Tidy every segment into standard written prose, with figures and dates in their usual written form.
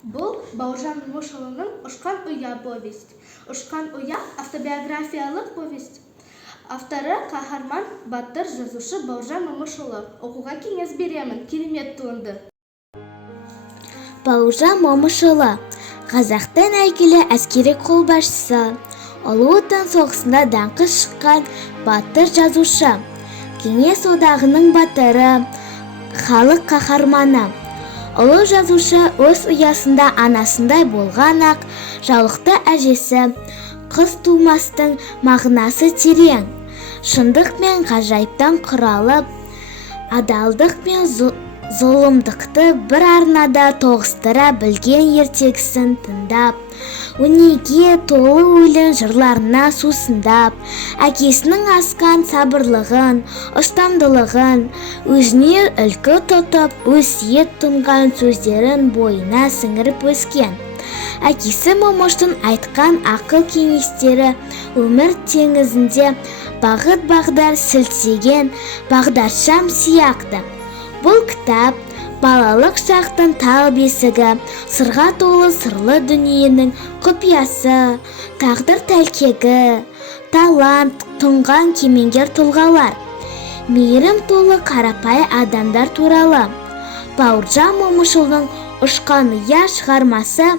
Бұл Бауыржан Момышұлының «Ұшқан ұя» повесть. «Ұшқан ұя» автобиографиялық повесть. Авторы қаһарман, батыр, жазушы Бауыржан Момышұлы. Оқуға кеңес беремін. Керемет туынды. Бауыржан Момышұлы қазақтың әйгілі әскери қолбасшысы, Ұлы Отан соғысында даңқы шыққан батыр жазушы, Кеңес одағының батыры, халық қаһарманы. Ұлы жазушы өз ұясында анасындай болған ақ жаулықты әжесі, қыз тумастың мағынасы терең, шындық мен ғажайыптан құралып, адалдық мен зұлымдықты бір арнада тоғыстыра білген ертегісін тыңдап, өнеге толы өлең жырларына сусындап, әкесінің асқан сабырлығын, ұстамдылығын, өзіне үлгі тұтып, өсиет тұнған сөздерін бойына сіңіріп өскен. Әкесі Момыштың айтқан ақыл кеңестері өмір теңізінде бағыт-бағдар сілтеген бағдаршам сияқты. Бұл кітап балалық шақтың тал бесігі, сырға толы сырлы дүниенің құпиясы, тағдыр тәлкегі, талант тұнған кемеңгер тұлғалар, мейірім толы қарапайым адамдар туралы. Бауыржан Момышұлының «Ұшқан ұя» шығармасы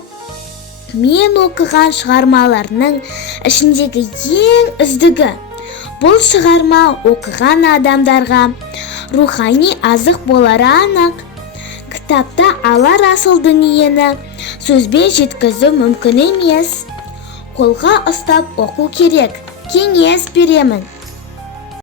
мен оқыған шығармаларының ішіндегі ең үздігі. Бұл шығарма оқыған адамдарға рухани азық болары анық. Кітапта алар асыл дүниені сөзбен жеткізу мүмкін емес. Қолға ұстап оқу керек. Кеңес беремін.